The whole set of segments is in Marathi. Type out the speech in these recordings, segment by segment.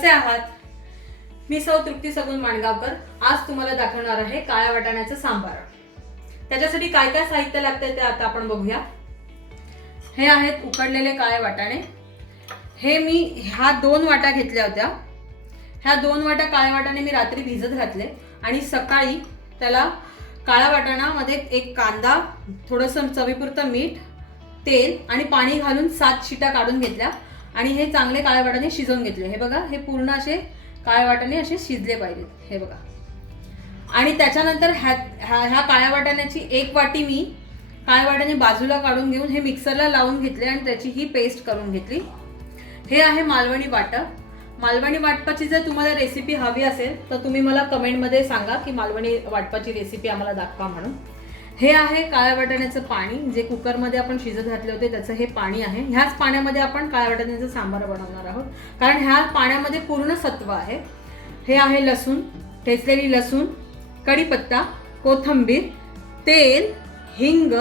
कसे आहात? मी सौ तृप्ती सगुण माणगावकर आज तुम्हाला दाखवणार आहे काळ्या वाटाण्याचं सांबार। त्याच्यासाठी काय काय साहित्य लागते ते आता आपण बघूया। हे आहेत उकडलेले काळे वाटाणे। हे मी ह्या 2 वाटा घेतल्या होत्या। ह्या 2 वाटा काळे वाटाणे मी रात्री भिजत घातले आणि सकाळी त्याला काळ्या वाटाणामध्ये एक कांदा, थोडंसं चवीपुरतं मीठ, तेल आणि पाणी घालून 7 शिट्या काढून घेतल्या आणि हे चांगले काळे वाटाणे शिजवून घेतले। हे बघा, हे पूर्ण असे काळे वाटाणे असे शिजले पाहिजेत, हे बघा। आणि त्याच्यानंतर ह्या काळ्या वाटाण्याची 1 वाटी मी काळे वाटाणे बाजूला काढून घेऊन हे मिक्सरला लावून घेतले आणि त्याची ही पेस्ट करून घेतली। हे आहे मालवणी वाटप। मालवणी वाटपाची जर तुम्हाला रेसिपी हवी असेल तर तुम्ही मला कमेंटमध्ये सांगा की मालवणी वाटपाची रेसिपी आम्हाला दाखवा म्हणून। हे आहे काळ्या वाटाण्याचं पाणी, जे कुकरमध्ये आपण शिजत घातले होते त्याचं हे पाणी आहे। ह्याच पाण्यामध्ये आपण काळ्या वाटाण्याचं सांबार बनवणार आहोत, कारण ह्या पाण्यामध्ये पूर्ण सत्व आहे। हे आहे लसूण, ठेचलेली लसूण, कढीपत्ता, कोथिंबीर, तेल, हिंग,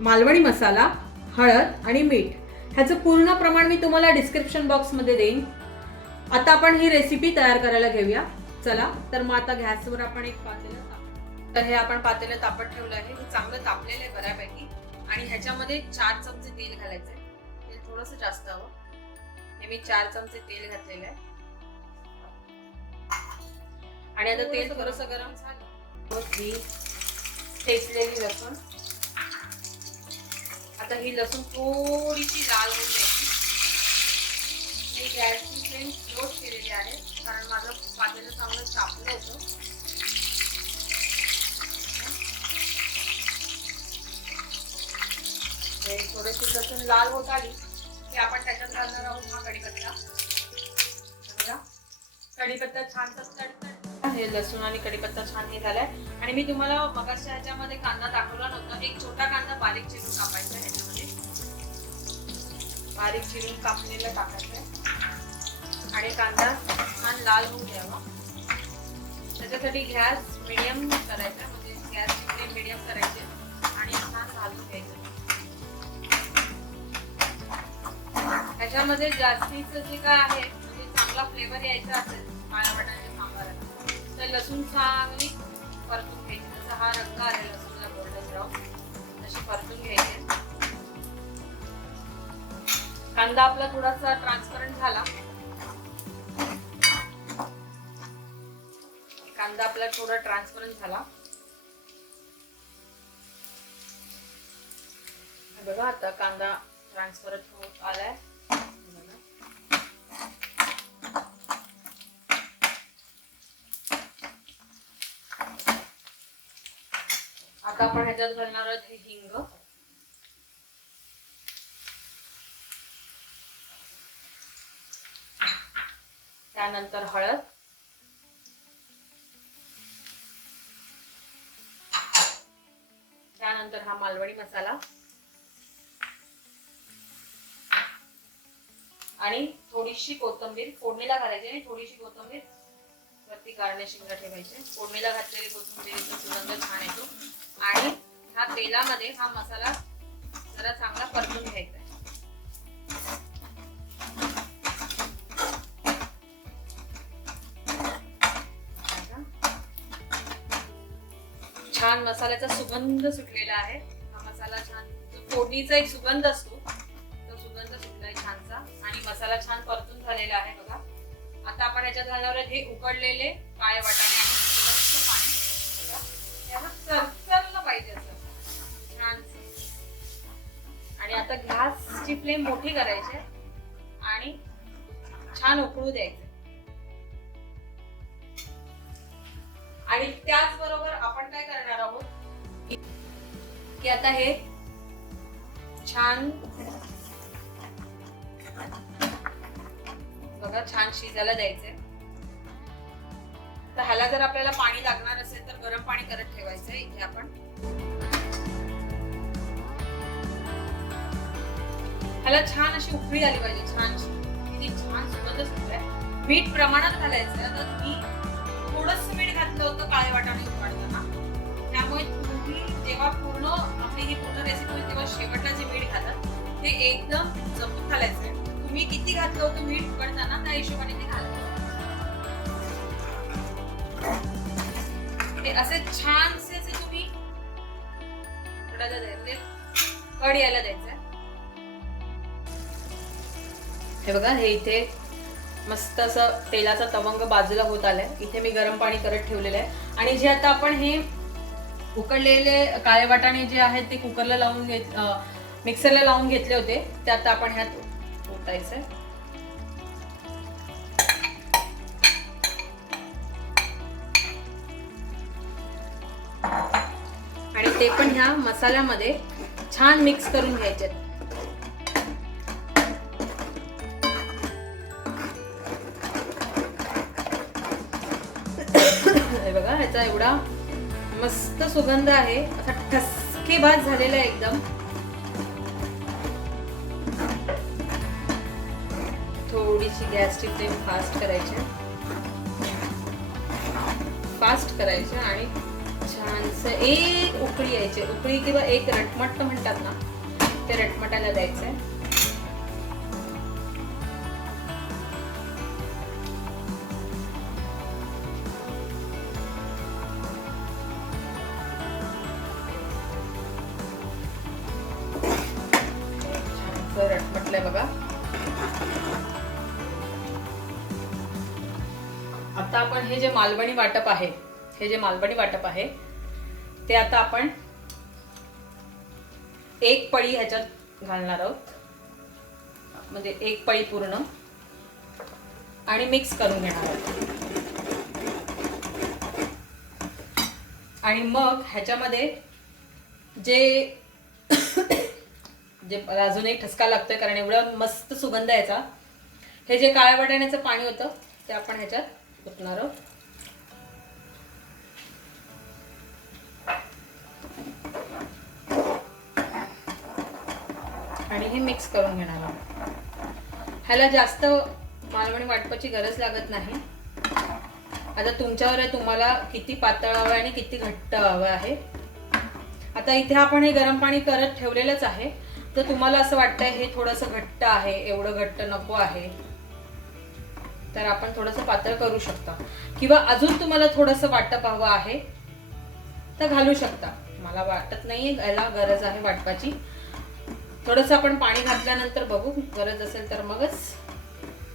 मालवणी मसाला, हळद आणि मीठ। ह्याचं पूर्ण प्रमाण मी तुम्हाला डिस्क्रिप्शन बॉक्समध्ये देईन। आता आपण ही रेसिपी तयार करायला घेऊया। चला तर मग आता गॅसवर आपण एक पातेलं तर हे आपण पातेलं तापत ठेवलं आहे। हे चांगलं तापलेलं आहे बऱ्यापैकी आणि ह्याच्यामध्ये 4 चमचे तेल घालायचं आहे। तेल थोडंसं जास्त हवं। हे मी 4 चमचे तेल घातलेलं आहे आणि आता तेल थोडंसं गरम झालं ही ठेचलेली लसूण। आता ही लसूण थोडीशी लाल होऊन द्यायची। मी गॅसची फ्लेम स्लो केलेली आहे कारण माझं पातेलं चांगलं तापलं होतं। थोडीशी लसूण लाल होत आली की आपण त्याच्यात घालणार आहोत हा कढीपत्ता। बघा, कढीपत्ता छान तडतडला। हे लसूण आणि कढीपत्ता छान हे झालाय आणि मी तुम्हाला मगाच्या ह्याच्यामध्ये कांदा दाखवला नव्हता। एक छोटा कांदा बारीक चिरून कापायचा आहे, ह्याच्यामध्ये बारीक चिरून कापलेला टाकायचा आहे आणि कांदा छान लाल होऊन द्यावा। त्याच्यासाठी गॅस मीडियम करायचा, म्हणजे गॅसची फ्लेम मीडियम करायची आणि छान भाजून घ्यायचं। त्याच्यामध्ये जास्तीचं जे काय आहे म्हणजे चांगला फ्लेवर यायचा असेल काळ्या वाटाण्याच्या सांबाराला तर लसूण चांगली परतून घ्यायची। जसा हा रंग आला लसूणला गोल्डन ब्राऊन तशी परतून घ्यायची। कांदा आपला थोडासा ट्रान्सपरंट झाला, कांदा आपला थोडा ट्रान्सपरंट झाला। बघा, आता कांदा ट्रान्सपरंट होत आलाय। आता आपण ह्याच्यात घालणार आहोत हे हिंग, त्यानंतर हळद, त्यानंतर हा मालवणी मसाला आणि थोडीशी कोथिंबीर फोडणीला घालायची आणि थोडीशी कोथिंबीर वरती गार्निशिंगला ठेवायची। फोडणीला घातलेली कोथिंबीरीचा सुगंध छान येतो आणि ह्या तेलामध्ये हा मसाला जरा चांगला परतून घ्यायचा आहे। छान मसाल्याचा सुगंध सुटलेला आहे। हा मसाला छान, फोडणीचा एक सुगंध असतो तो सुगंध सुटलाय छानसा आणि मसाला छान परतून झालेला आहे। बघा, आता आपण ह्याच्यात घालणार आहे हे उकडलेले काळे वाटाणे आणि थोडंसं पाणी। याला चरचरलं पाहिजे असं छान। आणि आता गॅसची फ्लेम मोठी करायची आणि छान उकळू द्यायचं। आणि त्याचबरोबर आपण काय करणार आहोत की आता हे छान बघा छान शिजायला द्यायचंय। तर ह्याला जर आपल्याला पाणी लागणार असेल तर गरम पाणी करत ठेवायचंय। इथे आपण ह्याला छान अशी उकळी आली पाहिजे, छान किती छान सुगंध सुटलाय। मीठ प्रमाणात घालायचं। आता मी थोडंसं मीठ घातलं होतं काळे वाटाणे उकडताना, त्यामुळे तुम्ही जेव्हा आपली ही पूर्ण रेसिपी तेव्हा शेवटला जे मीठ घालतात ते एकदम जपून घालायचंय। मी किती घातलं होतं मीठ उकडताना त्या हिशोबाने मी घालते. हे असे छानसे असे तुम्ही कड यायला द्यायचं. हे बघा, हे इथे मस्त असं तेलाचा तवंग बाजूला होत आलाय. इथे मी गरम पाणी करत ठेवलेलं आहे आणि जे आता आपण हे उकडलेले काळे वाटाणे जे आहेत ते कुकरला लावून मिक्सरला लावून घेतले होते ते आता आपण ह्यात ओतायचंय. आणि ते पण ह्या मसाल्यामध्ये छान मिक्स करून घ्यायचे. हे बघा, ह्याचा एवढा मस्त सुगंध आहे, असा ठसकेबाज झालेला आहे एकदम. थोडीशी गॅसची फ्लेम फास्ट करायची आणि छानस एक उकळी यायची. उकळी किंवा एक रटमट म्हणतात ना, ते रटमटाला द्यायचंय. रटमटलंय बघा. आता आपण हे जे मालवणी वाटप आहे ते आता आपण एक पळी ह्याच्यात घालणार आहोत, म्हणजे एक पळी पूर्ण, आणि मिक्स करून घेणार आहोत. आणि मग ह्याच्यामध्ये जे अजून एक ठसका लागतोय कारण एवढा मस्त सुगंध याचा, हे जे काळ्या वाटाण्याचं पाणी होतं ते आपण ह्याच्यात ओतणार आहोत. आणि हे मिक्स करून घेणार आहोत. ह्याला जास्त मालवणी वाटपाची गरज लागत नाही. आता तुमच्यावर आहे, तुम्हाला किती पातळ हवं आणि किती घट्ट हवं आहे. आता इथे आपण हे गरम पाणी करत ठेवलेलंच आहे, तर तुम्हाला असं वाटतंय हे थोडंसं घट्ट आहे, एवढं घट्ट नको आहे, तर आपण थोडंसं पातळ करू शकता. किंवा अजून तुम्हाला थोडंसं वाटप हवं आहे तर घालू शकता. मला वाटत नाहीये याला गरज आहे वाटपाची. थोडंसं आपण पाणी घातल्यानंतर बघू, गरज असेल तर मगच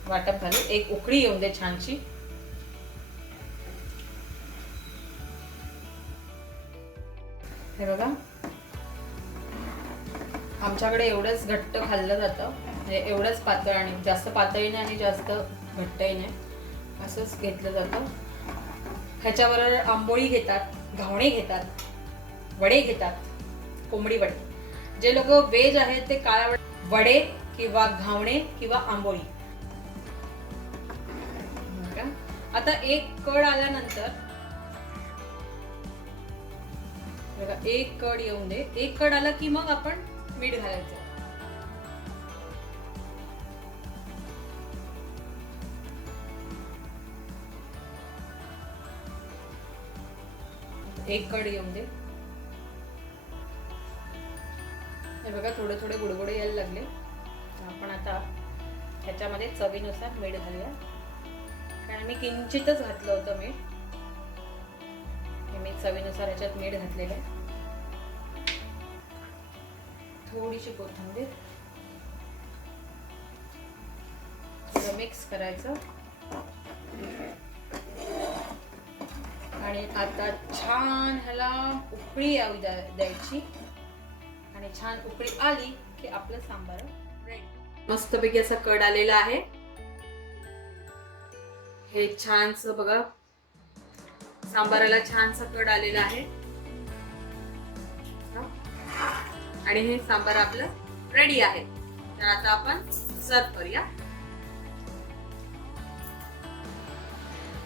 वाटप घालू. एक उकळी येऊन दे छानशी. हे बघा, आमच्याकडे एवढंच घट्ट खाल्लं जातं, म्हणजे एवढंच पातळ, आणि जास्त पातळही नाही आणि जास्त घट्टही नाही, असंच घेतलं जातं. ह्याच्याबरोबर आंबोळी घेतात, घावणे घेतात, वडे घेतात, कोंबडी वडे. जे लोक व्हेज आहेत ते काळा वडे किंवा घावणे किंवा आंबोळी. आता एक कड आल्यानंतर बघा, एक कड येऊन दे. एक कड आला की मग आपण मीठ घालायचं. एक कड येऊन दे. हे बघा, थोडे थोडे बुडबुडे यायला लागले. आपण आता ह्याच्यामध्ये चवीनुसार मीठ घालूया, कारण मी किंचितच घातलं होतं मीठ. मी चवीनुसार ह्याच्यात मीठ घातलेलं आहे. थोडीशी कोथिंबीर, मिक्स करायचं. आणि आता छान ह्याला उकळी यावी द्यायची. आणि छान उकळी आली की आपलं सांबार रेडी. मस्तपैकी असा कड आलेला आहे. हे छानसं बघा, सांबाराला छानसा कड आलेला आहे. आणि हे सांबार आपलं रेडी आहे. तर आता आपण सर्व करूया.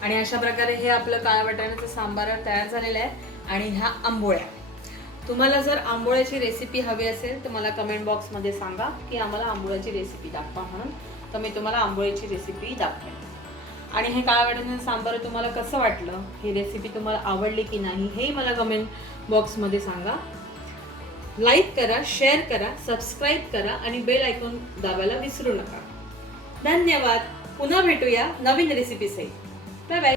आणि अशा प्रकारे हे आपलं काळ्या वाटाण्याचं सांबार तयार झालेलं आहे. आणि ह्या आंबोळ्या, तुम्हाला जर आंबोळ्याची रेसिपी हवी असेल तर मला कमेंट बॉक्समध्ये सांगा की आम्हाला आंबोळ्याची रेसिपी दाखवा म्हणून, तर मी तुम्हाला आंबोळ्याची रेसिपी दाखवेन. आणि हे काळ्या वाटाण्याचं सांबार तुम्हाला कसं वाटलं, ही रेसिपी तुम्हाला आवडली की नाही हेही मला कमेंट बॉक्समध्ये सांगा. लाईक करा, शेअर करा, सबस्क्राईब करा आणि बेल आयकॉन दाबायला विसरू नका. धन्यवाद. पुन्हा भेटूया नवीन रेसिपी सहित. Bye bye.